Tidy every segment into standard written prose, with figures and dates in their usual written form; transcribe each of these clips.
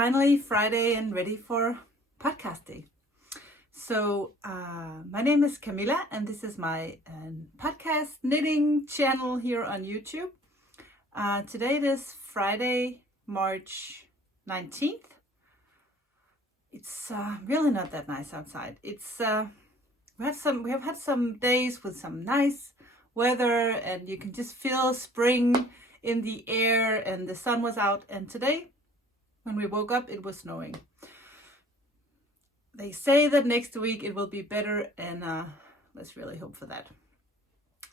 finally Friday and ready for podcast day. So my name is Camilla and this is my podcast knitting channel here on YouTube. Today it is Friday, March 19th. It's really not that nice outside. It's we have had some days with some nice weather and you can just feel spring in the air and the sun was out, and today when we woke up it was snowing. They say that next week it will be better, and let's really hope for that.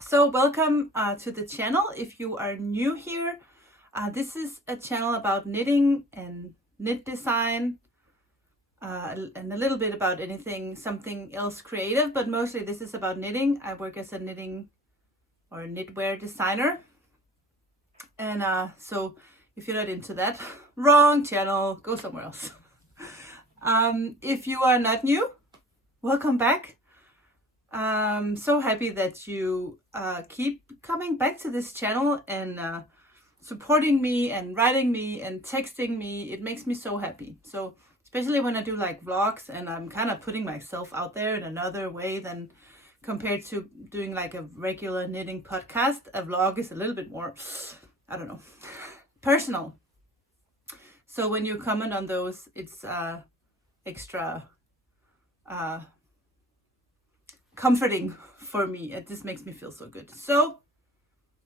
So welcome to the channel. If you are new here, this is a channel about knitting and knit design and a little bit about something else creative, but mostly this is about knitting. I work as a knitting or knitwear designer, and so if you're not into that, wrong channel, go somewhere else. If you are not new, welcome back. So happy that you keep coming back to this channel and supporting me and writing me and texting me. It makes me so happy. So especially when I do like vlogs and I'm kind of putting myself out there in another way than compared to doing like a regular knitting podcast. A vlog is a little bit more, I don't know, personal. So when you comment on those, it's extra comforting for me. It just makes me feel so good. So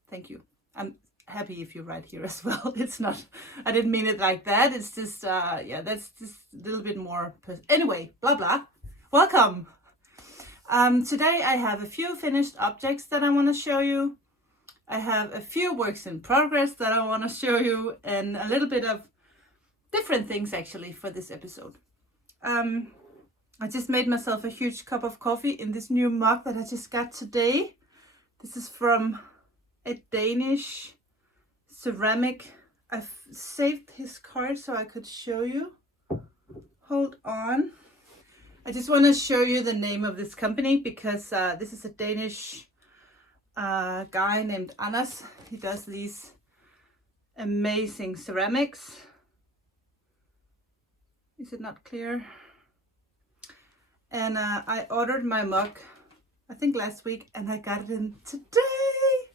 thank you. I'm happy if you're right here as well. It's not, I didn't mean it like that. It's just, yeah, that's just a little bit more. Anyway, blah, blah. Welcome. Today I have a few finished objects that I want to show you. I have a few works in progress that I want to show you, and a little bit of different things actually for this episode. I just made myself a huge cup of coffee in this new mug that I just got today. This is from a Danish ceramic. I've saved his card so I could show you. Hold on. I just want to show you the name of this company because this is a Danish guy named Anders. He does these amazing ceramics. Is it not clear? And I ordered my mug, I think last week, and I got it in today.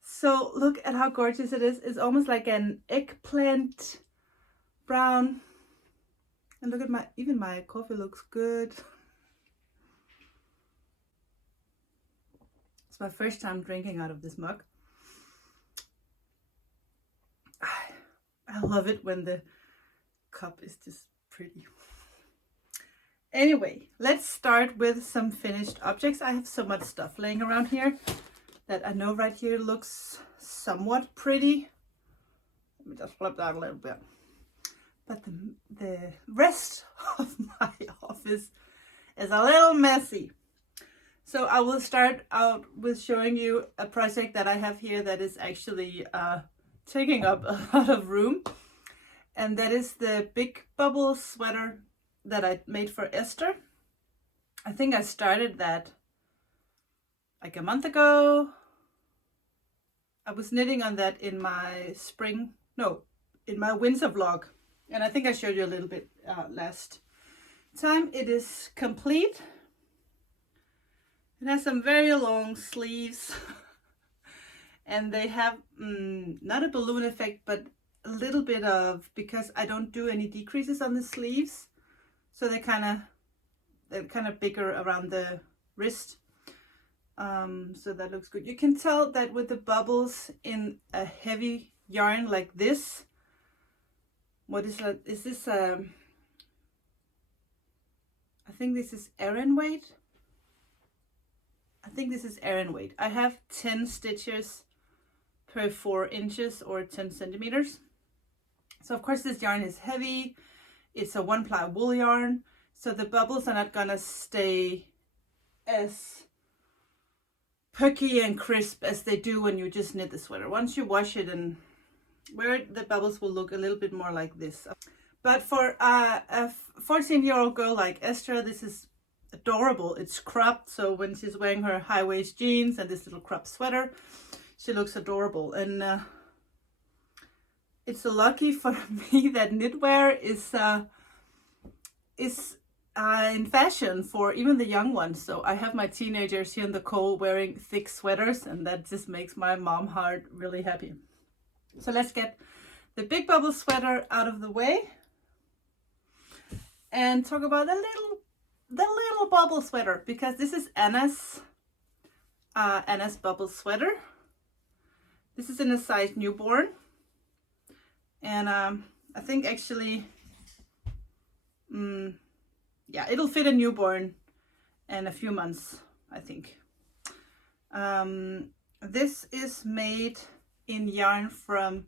So look at how gorgeous it is. It's almost like an eggplant brown. And look at even my coffee looks good. It's my first time drinking out of this mug. I love it when the cup is just pretty. Anyway, let's start with some finished objects. I have so much stuff laying around here that I know right here looks somewhat pretty. Let me just flip that a little bit. But the rest of my office is a little messy. So I will start out with showing you a project that I have here that is actually taking up a lot of room. And that is the big bubble sweater that I made for Esther. I think I started that like a month ago. I was knitting on that in my in my winter vlog. And I think I showed you a little bit last time. It is complete. It has some very long sleeves. And they have not a balloon effect, but a little bit of, because I don't do any decreases on the sleeves. So they're kind of bigger around the wrist. So that looks good. You can tell that with the bubbles in a heavy yarn like this. What is that? Is this I think this is Aran weight. I think this is Aran weight. I have 10 stitches per 4 inches or 10 centimeters. So of course this yarn is heavy. It's a 1-ply wool yarn. So the bubbles are not gonna stay as perky and crisp as they do when you just knit the sweater. Once you wash it and wear it, the bubbles will look a little bit more like this. But for a 14-year-old girl like Esther, this is adorable. It's cropped, so when she's wearing her high-waist jeans and this little cropped sweater, she looks adorable. And it's lucky for me that knitwear is in fashion for even the young ones. So I have my teenagers here in the Cowl wearing thick sweaters, and that just makes my mom heart really happy. So let's get the big bubble sweater out of the way and talk about the little bubble sweater, because this is Anna's bubble sweater. This is in a size newborn, and I think actually yeah, it'll fit a newborn in a few months, I think. This is made in yarn from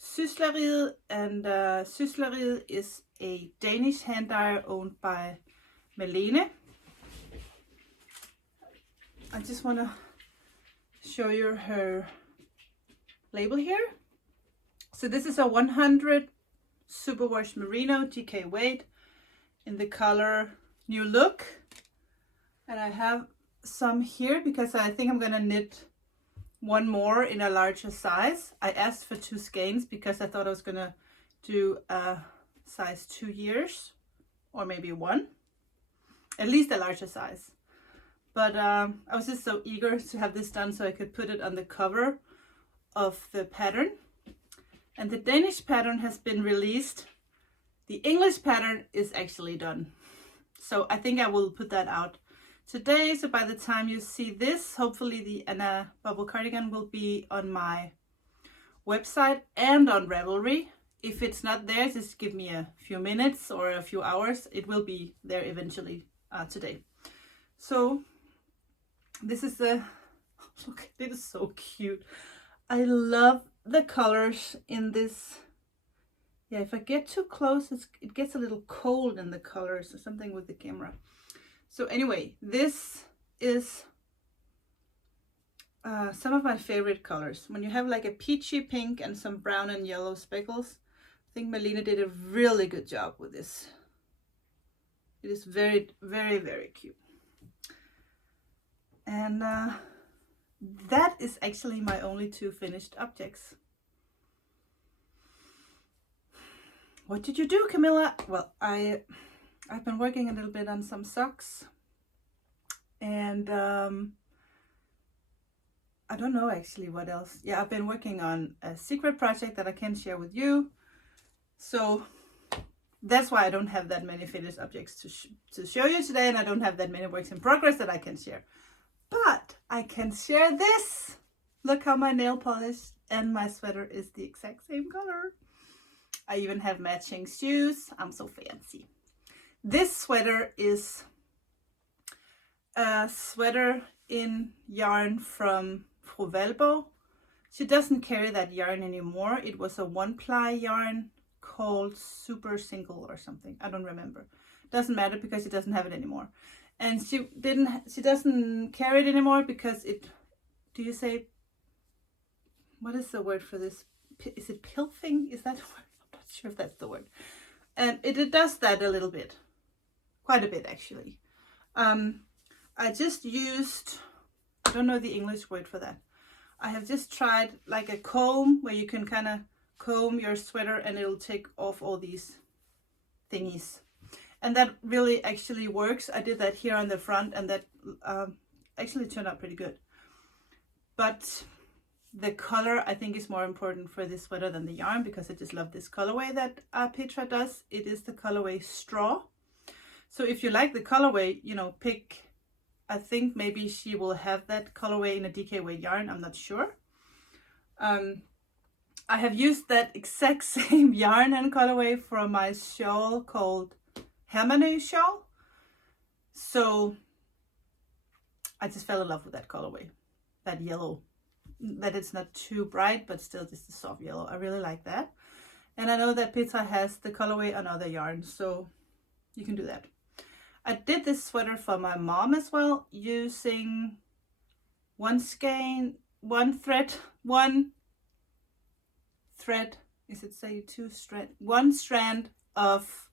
Sysleriet, and Sysleriet is a Danish hand dyer owned by Malene. I just want to show you her label here. So this is a 100 superwash merino DK weight in the color New Look, and I have some here because I think I'm gonna knit one more in a larger size. I asked for 2 skeins because I thought I was gonna do a size 2 years, or maybe 1, at least a larger size. But I was just so eager to have this done so I could put it on the cover of the pattern. And the Danish pattern has been released. The English pattern is actually done. So I think I will put that out today. So by the time you see this, hopefully the Anna Bubble Cardigan will be on my website and on Ravelry. If it's not there, just give me a few minutes or a few hours. It will be there eventually today. So this is the, look, it is so cute. I love the colors in this. Yeah, if I get too close, it gets a little cold in the colors or something with the camera. So anyway, this is some of my favorite colors. When you have like a peachy pink and some brown and yellow speckles, I think Malene did a really good job with this. It is very, very, very cute. And that is actually my only 2 finished objects. What did you do, Camilla? Well, I've been working a little bit on some socks, and I don't know actually what else. Yeah, I've been working on a secret project that I can't share with you, so that's why I don't have that many finished objects to show you today, and I don't have that many works in progress that I can share. But I can share this. Look how my nail polish and my sweater is the exact same color. I even have matching shoes. I'm so fancy. This sweater is a sweater in yarn from Fru Valborg. She doesn't carry that yarn anymore. It was a 1-ply yarn called Super Single or something. I don't remember. Doesn't matter because she doesn't have it anymore. And she doesn't carry it anymore because it, do you say, what is the word for this? Is it pilfing? Is that the word? I'm not sure if that's the word. And it does that a little bit. Quite a bit actually. I just used, I don't know the English word for that. I have just tried like a comb where you can kind of comb your sweater and it'll take off all these thingies. And that really actually works. I did that here on the front and that actually turned out pretty good. But the color I think is more important for this sweater than the yarn because I just love this colorway that Petra does. It is the colorway Straw. So if you like the colorway, you know, pick, I think maybe she will have that colorway in a DK weight yarn. I'm not sure. I have used that exact same yarn and colorway for my shawl called Hermanø shawl. So I just fell in love with that colorway, that yellow, that it's not too bright, but still just a soft yellow. I really like that. And I know that Petra has the colorway on other yarns, so you can do that. I did this sweater for my mom as well, using one thread, is it say one strand of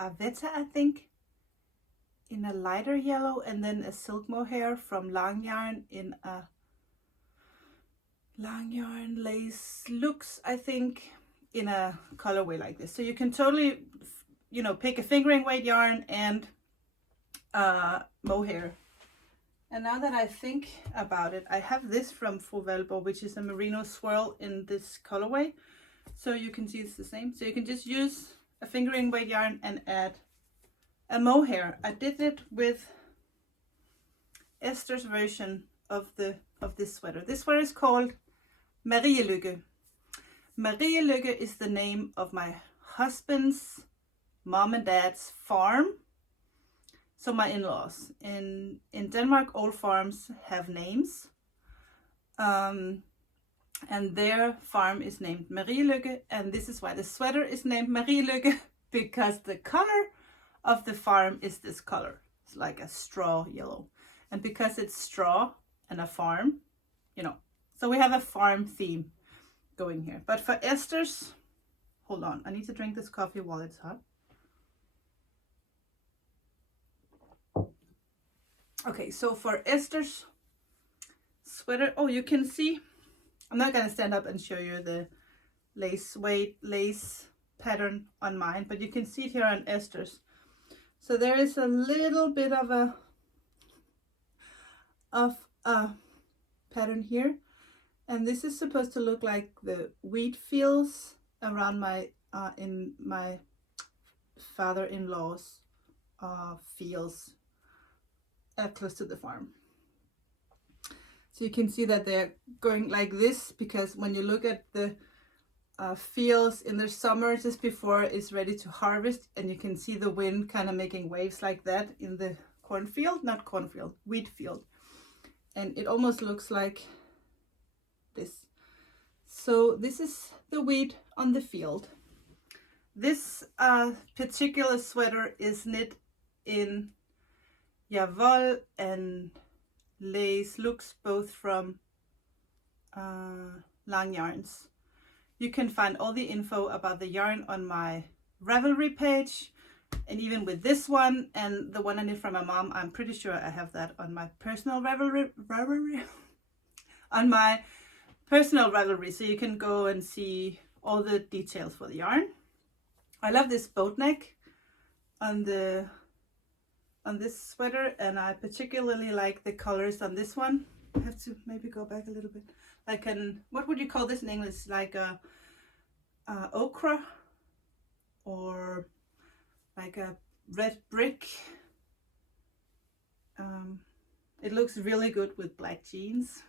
Avetta, I think, in a lighter yellow, and then a silk mohair from Long Yarn in a long yarn lace looks, I think, in a colorway like this. So you can totally, you know, pick a fingering weight yarn and mohair. And now that I think about it, I have this from Fauvelbo, which is a merino swirl in this colorway. So you can see it's the same. So you can just use a fingering weight yarn and add a mohair. I did it with Esther's version of this sweater. This sweater is called Marielykke. Marielykke is the name of my husband's mom and dad's farm. So my in-laws. In Denmark, all farms have names. And their farm is named Marielykke, and this is why the sweater is named Marielykke, because the color of the farm is this color. It's like a straw yellow. And because it's straw and a farm, you know, so we have a farm theme going here. But for Esther's, hold on, I need to drink this coffee while it's hot. Okay, so for Esther's sweater, oh, you can see, I'm not gonna stand up and show you the lace pattern on mine, but you can see it here on Esther's. So there is a little bit of a pattern here, and this is supposed to look like the wheat fields around my in my father-in-law's fields close to the farm. So you can see that they're going like this, because when you look at the fields in the summer just before it's ready to harvest, and you can see the wind kind of making waves like that in the wheat field. And it almost looks like this. So this is the wheat on the field. This particular sweater is knit in Javol and lace looks, both from Long Yarns. You can find all the info about the yarn on my Ravelry page, and even with this one and the one I knit from my mom, I'm pretty sure I have that on my personal Ravelry on my personal Ravelry, so you can go and see all the details for the yarn. I love this boat neck on this sweater, and I particularly like the colors on this one. I have to maybe go back a little bit. Like an, what would you call this in English? Like a ochre, or like a red brick. It looks really good with black jeans.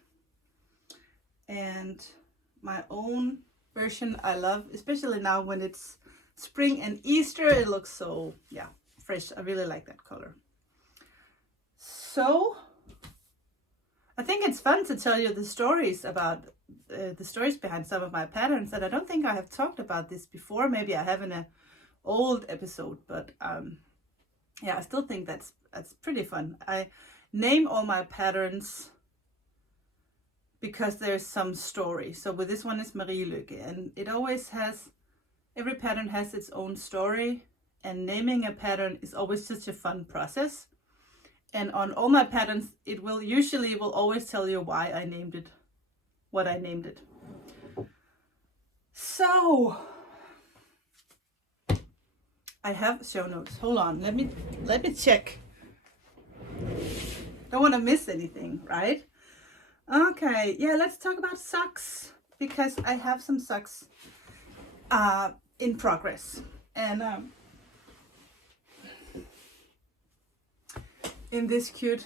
And my own version I love, especially now when it's spring and Easter. It looks so, yeah, fresh. I really like that color. So I think it's fun to tell you the stories about the stories behind some of my patterns, and I don't think I have talked about this before. Maybe I have in an old episode, but yeah, I still think that's pretty fun. I name all my patterns because there's some story. So with this one is Marielykke, and it always has, every pattern has its own story, and naming a pattern is always such a fun process. And on all my patterns, it will always tell you why I named it, what I named it. So I have show notes. Hold on, let me check. Don't want to miss anything, right? Okay, yeah, let's talk about socks, because I have some socks in progress. And in this cute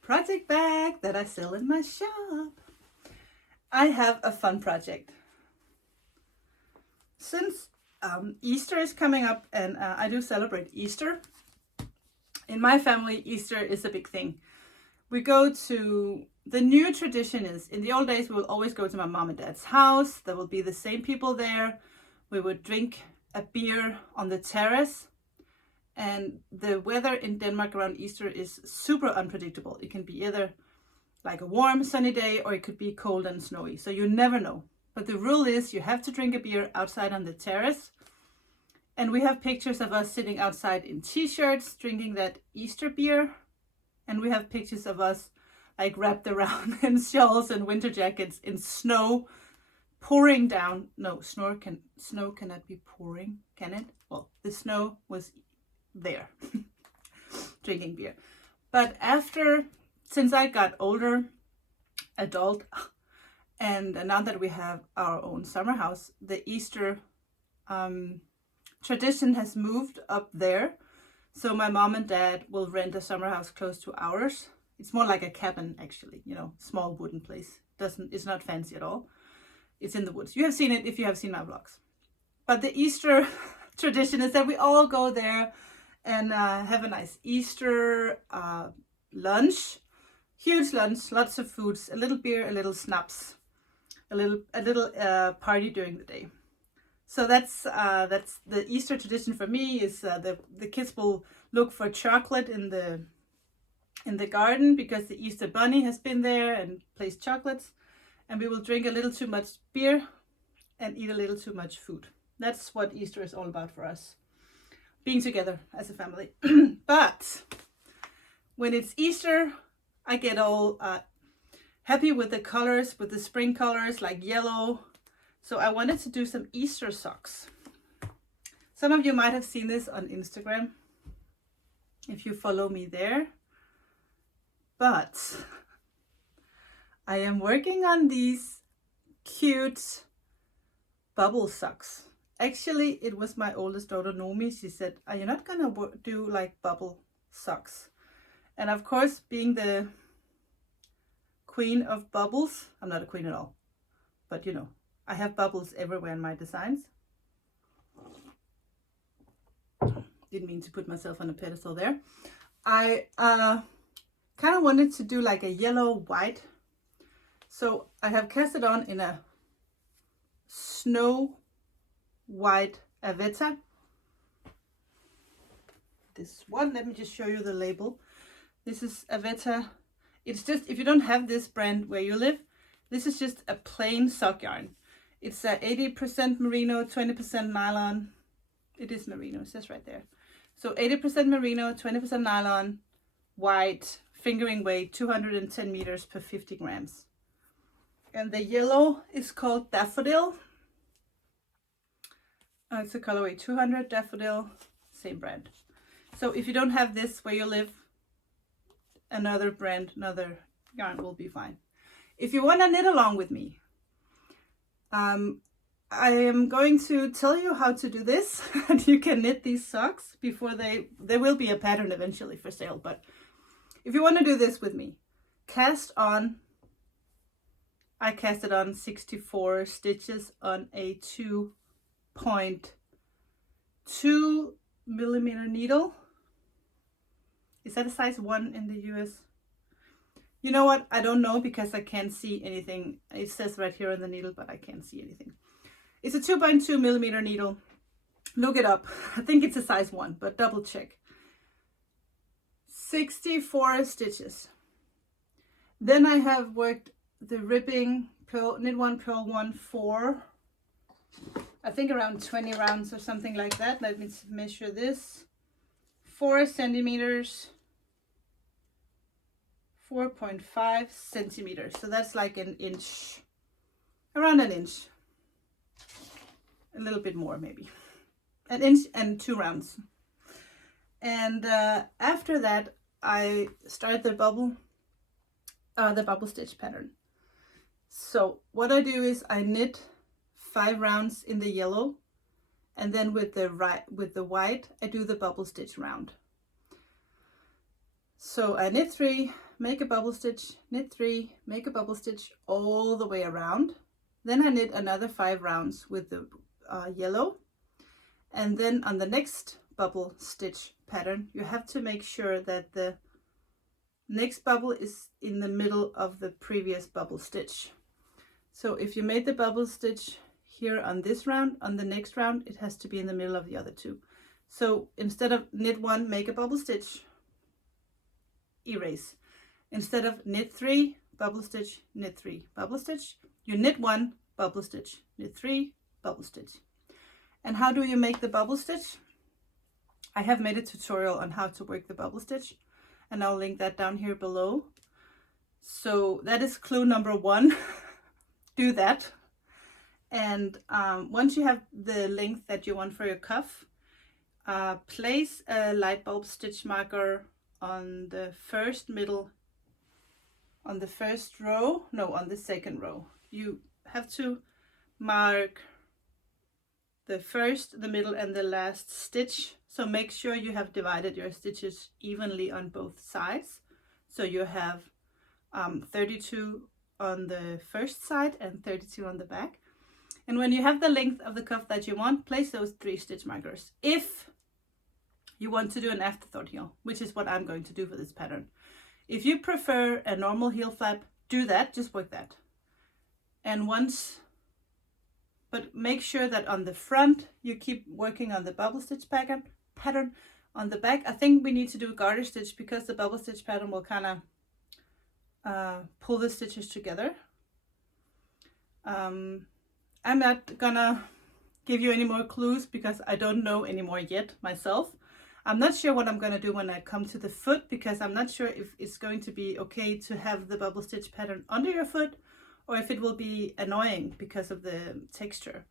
project bag that I sell in my shop, I have a fun project. Since Easter is coming up, and I do celebrate Easter, in my family Easter is a big thing. We go to, the new tradition is, in the old days we will always go to my mom and dad's house. There will be the same people there. We would drink a beer on the terrace. And the weather in Denmark around Easter is super unpredictable. It can be either like a warm sunny day, or it could be cold and snowy. So you never know. But the rule is you have to drink a beer outside on the terrace. And we have pictures of us sitting outside in t-shirts drinking that Easter beer. And we have pictures of us like wrapped around in shawls and winter jackets in snow pouring down. No, snow cannot be pouring, can it? Well, the snow was there drinking beer. But since I got older, adult, and now that we have our own summer house, the Easter tradition has moved up there. So my mom and dad will rent a summer house close to ours. It's more like a cabin, actually, you know, small wooden place. It's not fancy at all. It's in the woods. You have seen it if you have seen my vlogs. But the Easter tradition is that we all go there and have a nice Easter lunch. Huge lunch, lots of foods, a little beer, a little schnapps, a little party during the day. So that's the Easter tradition for me. Is the kids will look for chocolate in the garden because the Easter bunny has been there and placed chocolates, and we will drink a little too much beer and eat a little too much food. That's what Easter is all about for us, being together as a family. But when it's Easter, I get all happy with the colors, with the spring colors like yellow. So I wanted to do some Easter socks. Some of you might have seen this on Instagram if you follow me there. But I am working on these cute bubble socks. Actually, it was my oldest daughter, Nomi. She said, are you not gonna do like bubble socks? And of course, being the queen of bubbles, I'm not a queen at all, but you know, I have bubbles everywhere in my designs. Didn't mean to put myself on a pedestal there. I kind of wanted to do like a yellow white. So I have cast it on in a snow white Avetta. This one, let me just show you the label. This is Avetta. It's just, if you don't have this brand where you live, this is just a plain sock yarn. It's 80% merino, 20% nylon. It is merino, it says right there. So 80% merino, 20% nylon, white, fingering weight, 210 meters per 50 grams. And the yellow is called Daffodil. It's a colorway 200 Daffodil, same brand. So if you don't have this where you live, another brand, another yarn will be fine. If you want to knit along with me, I am going to tell you how to do this, and you can knit these socks before there will be a pattern eventually for sale. But if you want to do this with me, I casted on 64 stitches on a 2.2 millimeter needle. Is that a size 1 in the US? You know what? I don't know because I can't see anything. It says right here on the needle, but I can't see anything. It's a 2.2 millimeter needle. Look it up. I think it's a size 1, but double check. 64 stitches. Then I have worked the ribbing knit 1 purl 1 for I think around 20 rounds or something like that. Let me measure this. 4 centimeters, 4.5 centimeters. So that's like an inch, around an inch, a little bit more maybe, an inch and 2 rounds. And after that, I started the bubble stitch pattern. So what I do is I knit 5 rounds in the yellow, and then with the white I do the bubble stitch round. So I knit 3, make a bubble stitch, knit 3, make a bubble stitch all the way around. Then I knit another 5 rounds with the yellow, and then on the next bubble stitch pattern you have to make sure that the next bubble is in the middle of the previous bubble stitch. So if you made the bubble stitch here on this round, on the next round it has to be in the middle of the other 2. So instead of knit 1, make a bubble stitch, erase. Instead of knit 3, bubble stitch, knit 3, bubble stitch, you knit 1, bubble stitch, knit 3, bubble stitch. And how do you make the bubble stitch? I have made a tutorial on how to work the bubble stitch, and I'll link that down here below. So that is clue number 1. Do that. And once you have the length that you want for your cuff, place a light bulb stitch marker on the second row. You have to mark the first, the middle, and the last stitch. So make sure you have divided your stitches evenly on both sides. So you have 32 on the first side and 32 on the back. And when you have the length of the cuff that you want, place those 3 stitch markers. If you want to do an afterthought heel, which is what I'm going to do for this pattern. If you prefer a normal heel flap, do that, just work that. And but make sure that on the front, you keep working on the bubble stitch pattern. On the back, I think we need to do garter stitch because the bubble stitch pattern will kind of pull the stitches together. I'm not gonna give you any more clues because I don't know anymore yet myself. I'm not sure what I'm gonna do when I come to the foot because I'm not sure if it's going to be okay to have the bubble stitch pattern under your foot or if it will be annoying because of the texture.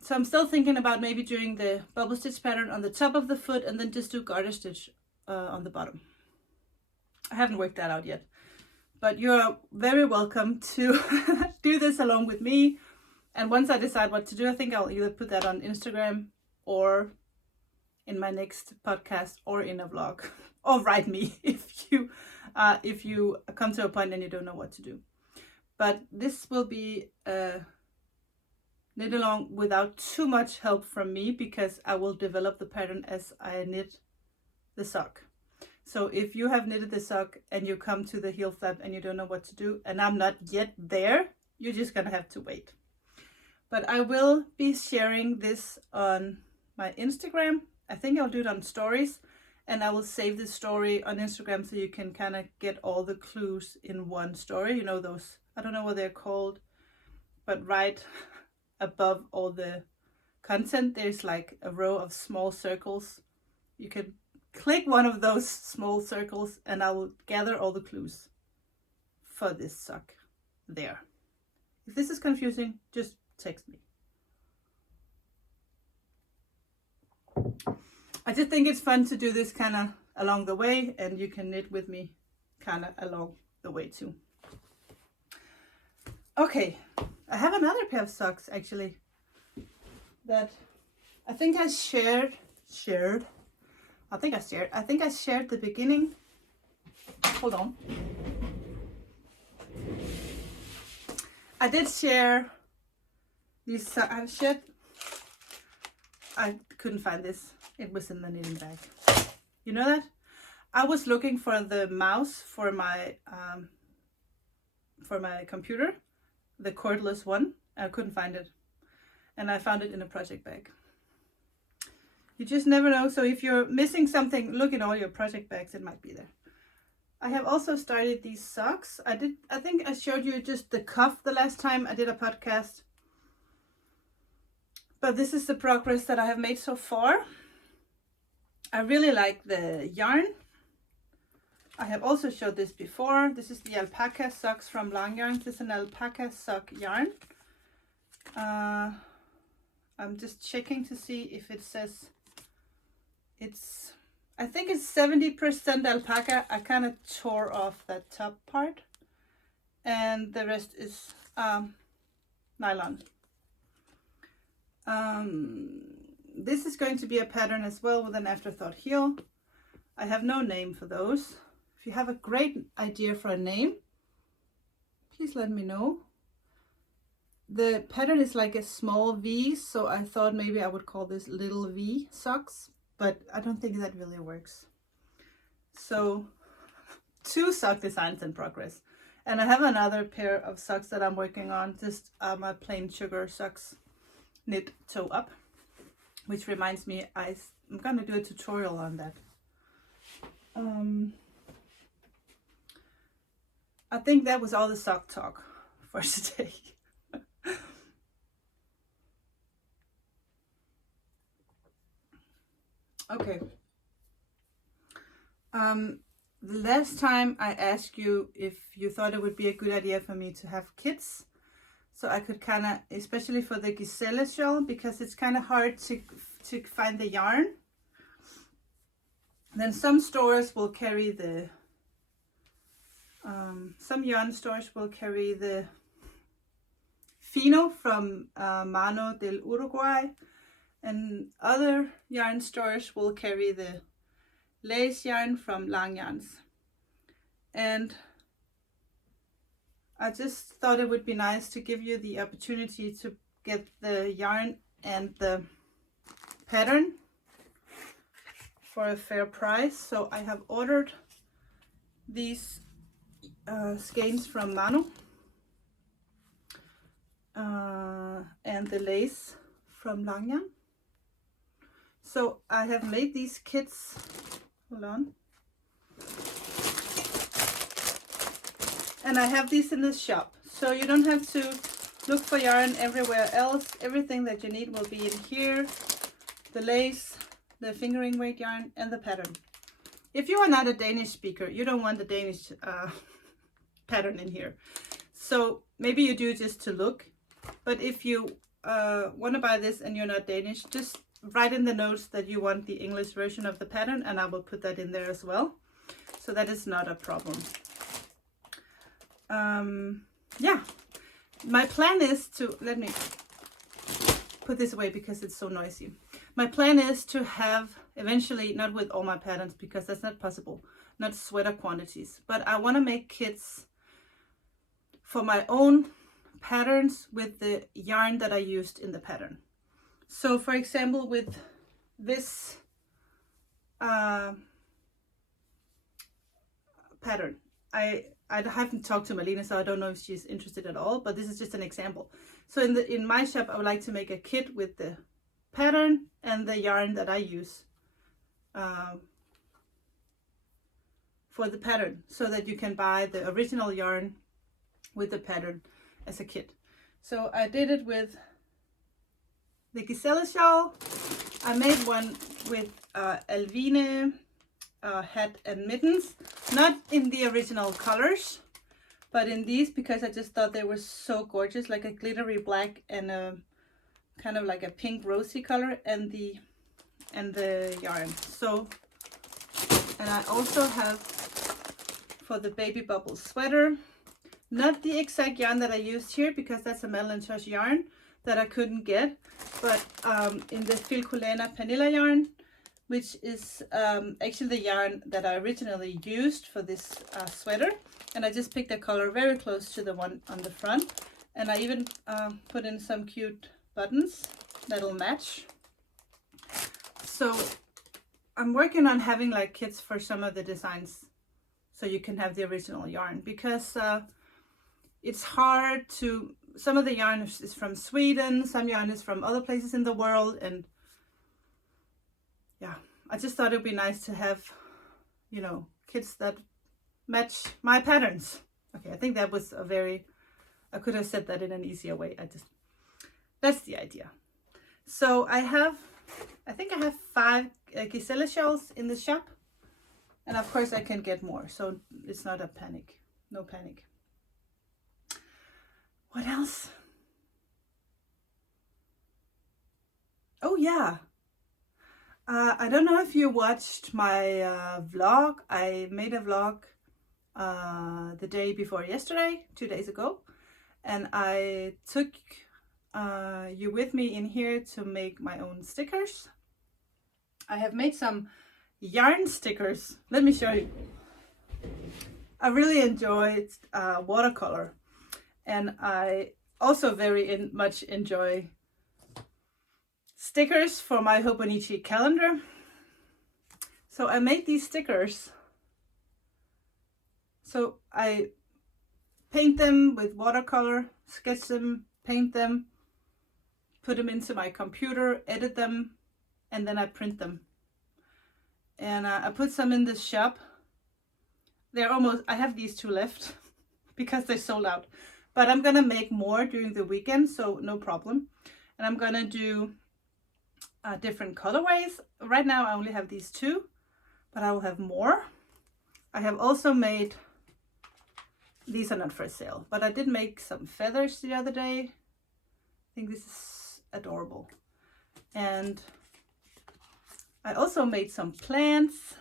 So I'm still thinking about maybe doing the bubble stitch pattern on the top of the foot and then just do garter stitch on the bottom. I haven't worked that out yet, but you're very welcome to do this along with me. And once I decide what to do, I think I'll either put that on Instagram or in my next podcast or in a vlog, or write me if you come to a point and you don't know what to do. But this will be knit along without too much help from me because I will develop the pattern as I knit the sock. So if you have knitted the sock and you come to the heel flap and you don't know what to do, and I'm not yet there, you're just gonna have to wait. But I will be sharing this on my Instagram. I think I'll do it on stories, and I will save the story on Instagram so you can kind of get all the clues in one story. You know those, I don't know what they're called, but right above all the content, there's like a row of small circles. You can click one of those small circles and I will gather all the clues for this sock there. If this is confusing, just text me. I just think it's fun to do this kind of along the way, and you can knit with me kind of along the way too. Okay, I have another pair of socks actually that I think I shared. I think I shared the beginning. Hold on. I did share these. I couldn't find this. It was in the knitting bag. You know that? I was looking for the mouse for my computer, the cordless one. I couldn't find it, and I found it in a project bag. You just never know. So if you're missing something, look in all your project bags. It might be there. I have also started these socks. I think I showed you just the cuff the last time I did a podcast. But this is the progress that I have made so far. I really like the yarn. I have also showed this before. This is the alpaca socks from Long Yarn. This is an alpaca sock yarn. I'm just checking to see if it says I think it's 70% alpaca. I kind of tore off that top part, and the rest is nylon. This is going to be a pattern as well with an afterthought heel. I have no name for those. If you have a great idea for a name, please let me know. The pattern is like a small V, so I thought maybe I would call this little V socks, but I don't think that really works. So 2 sock designs in progress. And I have another pair of socks that I'm working on, just my plain sugar socks, knit toe up, which reminds me I'm gonna do a tutorial on that. I think that was all the sock talk for today. Okay. the last time I asked you if you thought it would be a good idea for me to have kits, so I could kind of, especially for the Giselle shawl, because it's kind of hard to find the yarn. Then some stores will carry the, some yarn stores will carry the Fino from Mano del Uruguay, and other yarn stores will carry the lace yarn from Lang Yarns. And I just thought it would be nice to give you the opportunity to get the yarn and the pattern for a fair price. So I have ordered these skeins from Mano and the lace from Lang Yarn. So I have made these kits. Hold on. And I have these in the shop, so you don't have to look for yarn everywhere else. Everything that you need will be in here. The lace, the fingering weight yarn, and the pattern. If you are not a Danish speaker, you don't want the Danish pattern in here. So maybe you do just to look. But if you want to buy this and you're not Danish, just write in the notes that you want the English version of the pattern, and I will put that in there as well. So that is not a problem. Yeah, my plan is to, let me put this away because it's so noisy. My plan is to have eventually, not with all my patterns because that's not possible, not sweater quantities, but I want to make kits for my own patterns with the yarn that I used in the pattern. So for example, with this pattern, I haven't talked to Malene, so I don't know if she's interested at all, but this is just an example. So in my shop, I would like to make a kit with the pattern and the yarn that I use for the pattern, so that you can buy the original yarn with the pattern as a kit. So I did it with the Giselle shawl. I made one with Alvine hat and mittens, not in the original colors, but in these, because I just thought they were so gorgeous, like a glittery black and a kind of like a pink rosy color, and the yarn. So, and I also have for the baby bubble sweater, not the exact yarn that I used here because that's a Madeline Tosh yarn that I couldn't get, but in the Filcolana Panilla yarn, which is actually the yarn that I originally used for this sweater. And I just picked a color very close to the one on the front. And I even put in some cute buttons that'll match. So I'm working on having like kits for some of the designs so you can have the original yarn, because it's hard to, some of the yarn is from Sweden, some yarn is from other places in the world, and yeah, I just thought it'd be nice to have, you know, kits that match my patterns. Okay, I think that was a very, I could have said that in an easier way. That's the idea. So I think I have 5 Giselle shawls in the shop, and of course I can get more, so it's not a panic, no panic. What else? Oh yeah, I don't know if you watched my vlog. I made a vlog the day before yesterday, 2 days ago, and I took you with me in here to make my own stickers. I have made some yarn stickers. Let me show you. I really enjoyed watercolor, and I also very much enjoy stickers for my Hobonichi calendar. So I made these stickers. So I paint them with watercolor, sketch them, paint them, put them into my computer, edit them, and then I print them. And I put some in the shop. They're almost, I have these 2 left because they sold out. But I'm gonna make more during the weekend, so no problem. And I'm gonna do different colorways. Right now I only have these 2, but I will have more. I have also made, these are not for sale, but I did make some feathers the other day. I think this is adorable. And I also made some plants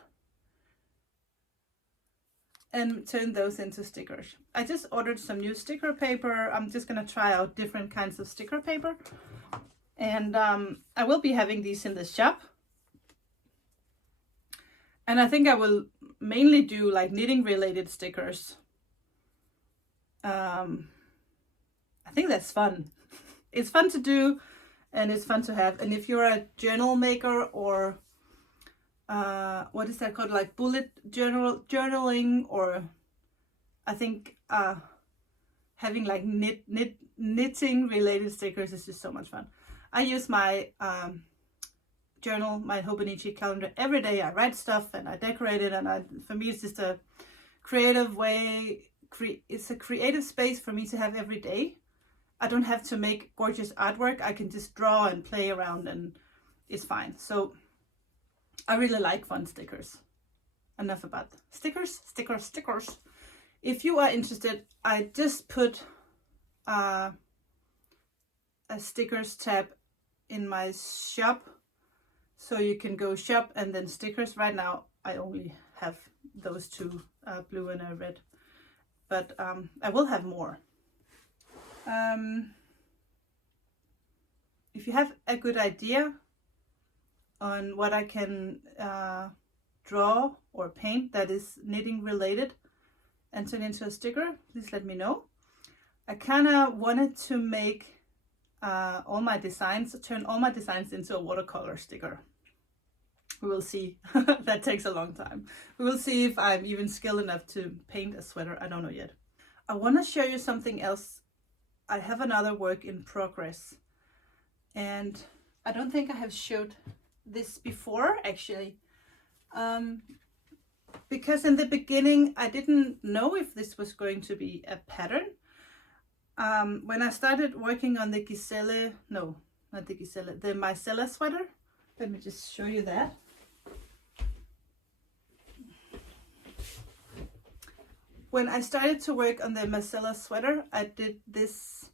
and turned those into stickers. I just ordered some new sticker paper. I'm just gonna try out different kinds of sticker paper. And I will be having these in the shop. And I think I will mainly do like knitting related stickers. I think that's fun. It's fun to do and it's fun to have. And if you're a journal maker or what is that called, like bullet journaling, or I think having like knitting related stickers is just so much fun. I use my journal, my Hobonichi calendar every day. I write stuff and I decorate it, and for me it's just a creative way. It's a creative space for me to have every day. I don't have to make gorgeous artwork. I can just draw and play around and it's fine. So I really like fun stickers. Enough about stickers. If you are interested, I just put a stickers tab in my shop, so you can go shop and then stickers. Right now I only have those two, blue and a red, but I will have more. If you have a good idea on what I can draw or paint that is knitting related and turn into a sticker, please let me know. I kind of wanted to make turn all my designs into a watercolor sticker. We will see. That takes a long time. We will see if I'm even skilled enough to paint a sweater. I don't know yet. I want to show you something else. I have another work in progress, and I don't think I have showed this before actually, because in the beginning I didn't know if this was going to be a pattern. When I started working on the the Mycella sweater, let me just show you that. When I started to work on the Mycella sweater, I did this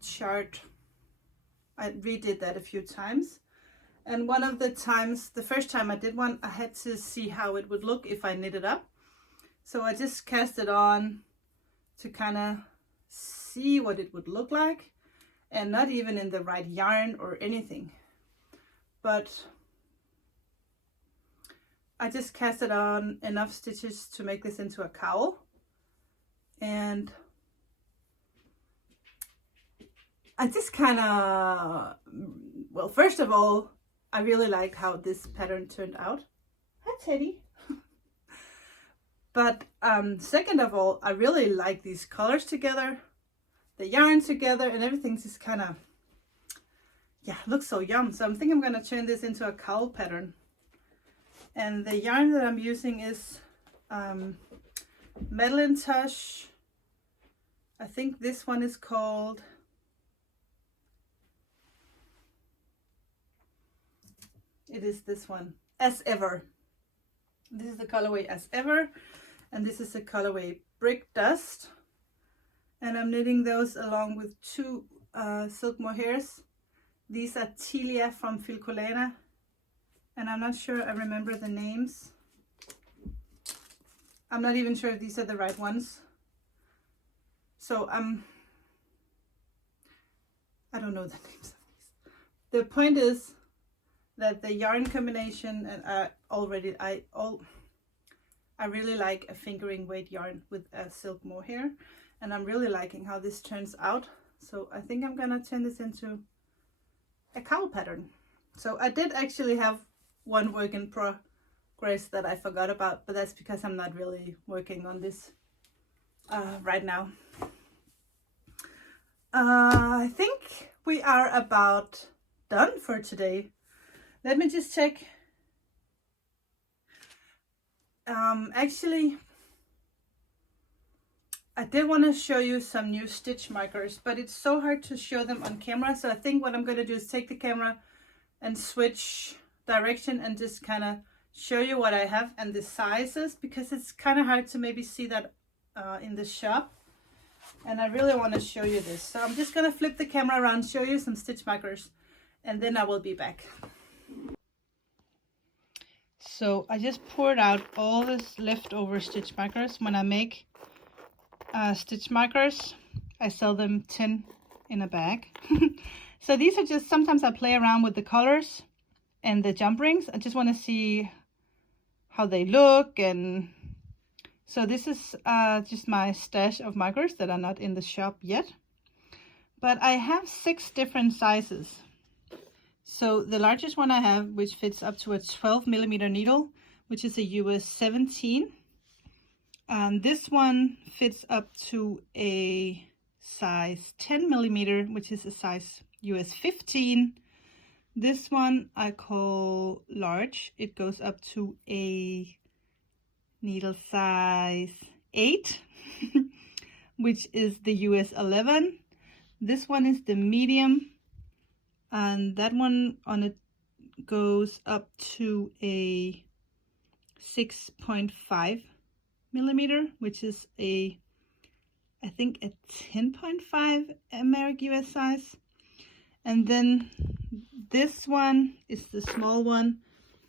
chart. I redid that a few times, and one of the times, the first time I did one, I had to see how it would look if I knit it up. So I just cast it on to kind of see what it would look like, and not even in the right yarn or anything, but I just cast it on enough stitches to make this into a cowl. And I just kind of, well, first of all, I really liked how this pattern turned out. Hi, Teddy. But second of all, I really like these colors together, the yarn together, and everything's just kind of, yeah, looks so yum. So I'm thinking I'm going to turn this into a cowl pattern. And the yarn that I'm using is Madeline Tush. I think this one is called, it is this one, As Ever. This is the colorway As Ever, and this is the colorway Brick Dust. And I'm knitting those along with two silk mohairs. These are Tilia from Filcolana, and I'm not sure I remember the names. I'm not even sure if these are the right ones. So I don't know the names of these. The point is that the yarn combination, and I really like a fingering weight yarn with a silk mohair, and I'm really liking how this turns out. So I think I'm gonna turn this into a cowl pattern. So I did actually have one work in progress that I forgot about, but that's because I'm not really working on this right now. I think we are about done for today. Let me just check. Actually, I did want to show you some new stitch markers, but it's so hard to show them on camera. So I think what I'm going to do is take the camera and switch direction and just kind of show you what I have and the sizes, because it's kind of hard to maybe see that in the shop. And I really want to show you this. So I'm just going to flip the camera around, show you some stitch markers, and then I will be back. So I just poured out all this leftover stitch markers. When I make stitch markers, I sell them 10 in a bag. So these are just, sometimes I play around with the colors and the jump rings. I just want to see how they look. And so this is just my stash of markers that are not in the shop yet. But I have 6 different sizes. So the largest one I have, which fits up to a 12mm needle, which is a US 17. This one fits up to a size 10mm, which is a size US 15. This one I call large. It goes up to a needle size 8, which is the US 11. This one is the medium, and that one on it goes up to a 6.5mm, which is a, I think, a 10.5 American US size. And then this one is the small one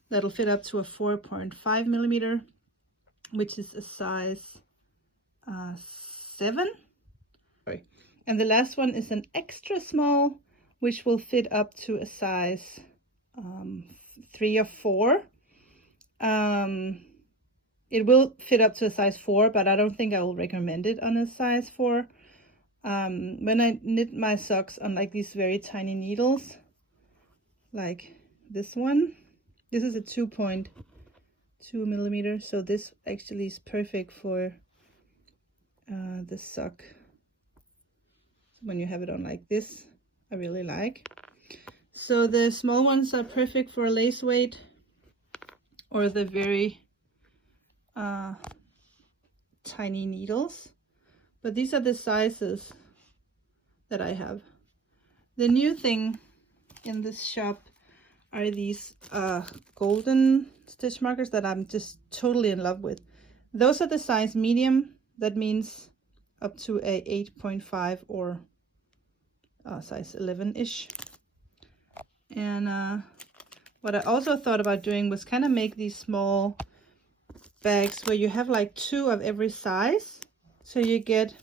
that'll fit up to a 4.5mm, which is a size 7. Sorry. And the last one is an extra small, which will fit up to a size 3 or 4. It will fit up to a size 4, but I don't think I will recommend it on a size 4. When I knit my socks on like these very tiny needles, like this one, this is a 2.2mm, so this actually is perfect for the sock when you have it on like this. I really like. So the small ones are perfect for a lace weight, or the very tiny needles. But these are the sizes that I have. The new thing in this shop are these golden stitch markers that I'm just totally in love with. Those are the size medium. That means up to a 8.5 or size 11-ish. And what I also thought about doing was kind of make these small bags where you have like 2 of every size. So you get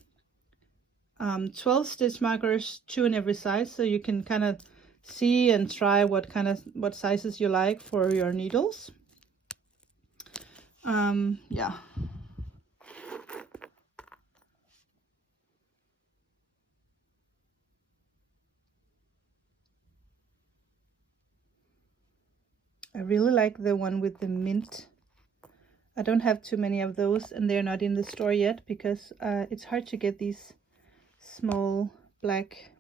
12 stitch markers, 2 in every size, so you can kind of see and try what sizes you like for your needles. Yeah. I really like the one with the mint. I don't have too many of those, and they're not in the store yet because it's hard to get these small black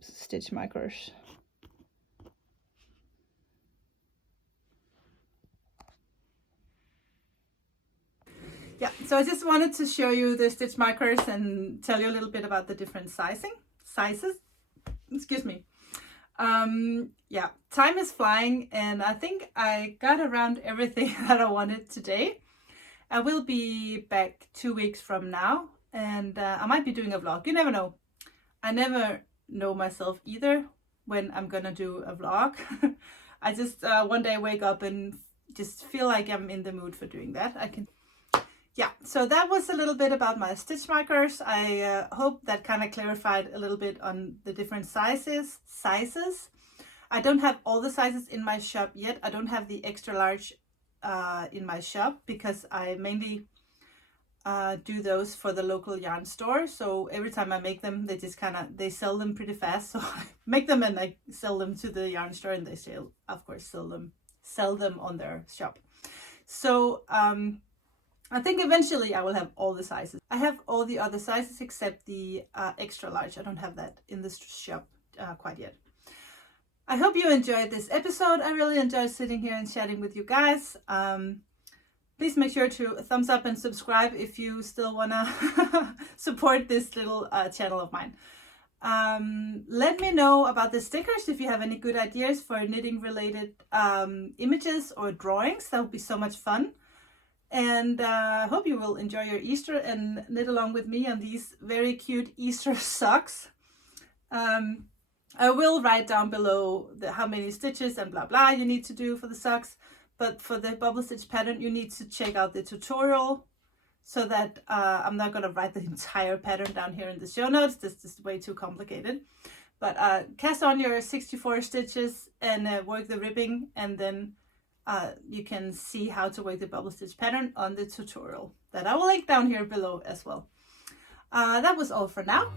stitch markers. Yeah, so I just wanted to show you the stitch markers and tell you a little bit about the different sizes. Excuse me. Yeah, time is flying, and I think I got around everything that I wanted today. I will be back 2 weeks from now, and I might be doing a vlog. You never know. I never know myself either when I'm gonna do a vlog. I just one day wake up and just feel like I'm in the mood for doing that. Yeah, so that was a little bit about my stitch markers. I hope that kind of clarified a little bit on the different sizes. I don't have all the sizes in my shop yet. I don't have the extra large in my shop because I mainly do those for the local yarn store. So every time I make them, they sell them pretty fast. So I make them and I sell them to the yarn store, and they of course sell them on their shop. So I think eventually I will have all the sizes. I have all the other sizes except the extra large. I don't have that in this shop quite yet. I hope you enjoyed this episode. I really enjoyed sitting here and chatting with you guys. Please make sure to thumbs up and subscribe if you still want to support this little channel of mine. Let me know about the stickers if you have any good ideas for knitting related images or drawings. That would be so much fun. And hope you will enjoy your Easter and knit along with me on these very cute Easter socks. I will write down below how many stitches and blah blah you need to do for the socks, but for the bubble stitch pattern you need to check out the tutorial, so that I'm not going to write the entire pattern down here in the show notes. This is way too complicated. But cast on your 64 stitches and work the ribbing, and then you can see how to work the bubble stitch pattern on the tutorial that I will link down here below as well. That was all for now.